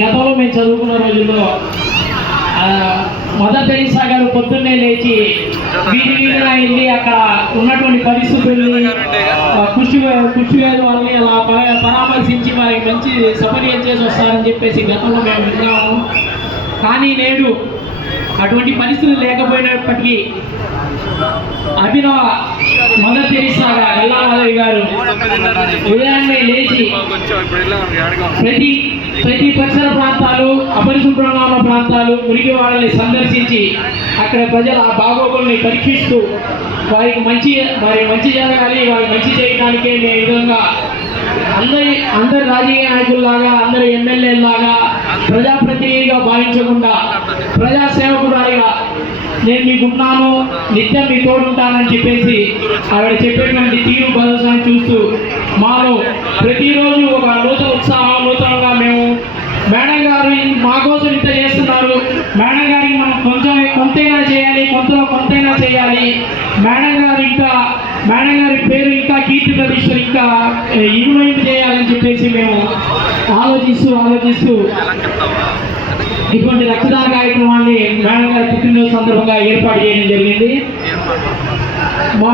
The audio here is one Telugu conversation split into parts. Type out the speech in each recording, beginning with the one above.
గతంలో మేము చదువుకున్న రోజుల్లో మదర్ తెరీసా గారు పొద్దున్నే లేచి వీధిగా వెళ్ళి అక్కడ ఉన్నటువంటి పరిస్థితుల్ని కుష్టివేద వాళ్ళని అలా పరామర్శించి వారికి మంచి సపర్యం చేసి వస్తారని చెప్పేసి గతంలో మేము విన్నాము. కానీ నేడు అటువంటి పరిస్థితులు లేకపోయినప్పటికీ అభినవ మదర్ తెరీసా ఎల్లామాధవి గారు ఉదయాన్నే లేచి ప్రతి పరిసర ప్రాంతాలు, అపరిశుభ్రంగా ఉన్న ప్రాంతాలు, మురికి వాళ్ళని సందర్శించి అక్కడ ప్రజల ఆ బాగోగుల్ని పరీక్షిస్తూ వారికి మంచి జరగాలి, వారికి మంచి చేయడానికే మేము విధంగా అందరి రాజకీయ నాయకుల్లాగా, అందరి ఎమ్మెల్యేలాగా ప్రజాప్రతినిధిగా భావించకుండా ప్రజాసేవకురాలిగా నేను మీకున్నాను, నిత్యం మీ తోడుంటానని చెప్పేసి ఆవిడ చెప్పేటువంటి తీరు భరోసాను చూస్తూ మాలో ప్రతిరోజు ఒక నూతనంగా మేము మేడం గారు మా కోసం ఇంత చేస్తున్నారు, మేడం గారికి మనం కొంతైనా చేయాలి, కొంతైనా చేయాలి, మేడం గారి పేరు ఇంకా కీర్తి ప్రతిష్ట ఇంకా ఇరువైపు చేయాలని చెప్పేసి మేము ఆలోచిస్తూ ఇటువంటి రక్తదాన కార్యక్రమాన్ని మేడం గారి పుట్టినరోజు సందర్భంగా ఏర్పాటు చేయడం జరిగింది. మా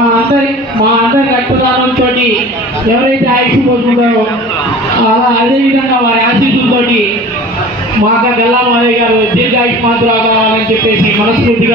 అందరి రక్తదానంతో ఎవరైతే ఆయుష్ పోతుంటారో అదేవిధంగా వారి ఆశీస్సులతో మా అక్క ఎల్లామాధవి గారు దీర్ఘాయుష్మాంతురాలు కావాలని చెప్పేసి మనస్ఫూర్తిగా